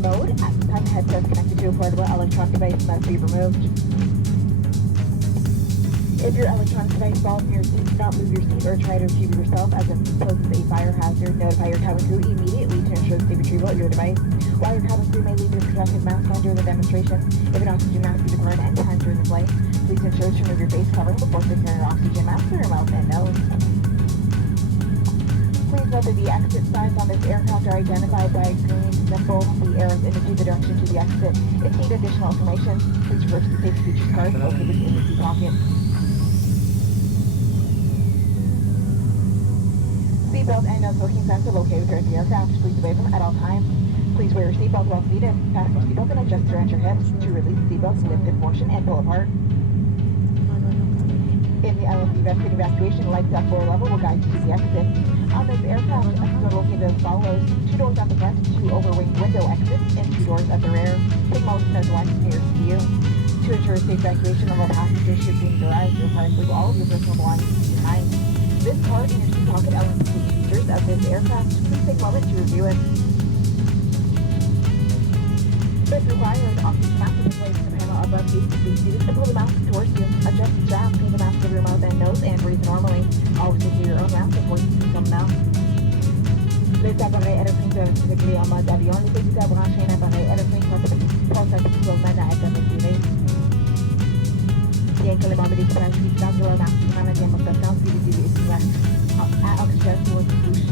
mode. At this time, headset connected to a portable electronic device must be removed. If your electronic device falls from your seat, do not move your seat or try to retrieve it yourself as it poses a fire hazard. Notify your cabin crew immediately to ensure the safe retrieval of your device. While your cabin crew may leave your protective mask on during the demonstration, if an oxygen mask is required at any time during the flight, please ensure to remove your face covering before securing your oxygen mask from your mouth and nose. Please note that the exit signs on this aircraft are identified by a green symbol. The arrows indicate the direction to the exit. If you need additional information, please refer to the safety features card located in the seat pocket. Seatbelt and no smoking signs are located throughout the aircraft. Please obey them at all times. Please wear your seatbelt while seated. Fasten your seatbelt and adjust around your hips. To release the seatbelt, lift in portion and pull apart. In the LMC rescue evacuation, lights at floor level will guide you to the exit. On this aircraft, exits are located as follows: 2 doors at the front, 2 overwing window exits, and 2 doors at the rear. Take motion as one nearest to you. To ensure safe evacuation, all passengers should be in the garage. You're required to leave all of your personal belongings behind. This card and your seat pocket elements the features of this aircraft. Please take a moment to review it. If required, oxygen mask will be placed in the panel above you. Please seated and pull the mask towards you. Adjust the strap, clean the mask over your mouth and nose, and breathe normally. Always secure your own mask before you use someone else. Les appareils aéroplanes doivent être réglés en mode avion. Les éditeurs branchés un appareil aéroplane sont potentiellement à être retirés. Bien que les membres d'équipage utilisent leur masque durant la démonstration, si vous utilisez à oxygène sur votre bouche.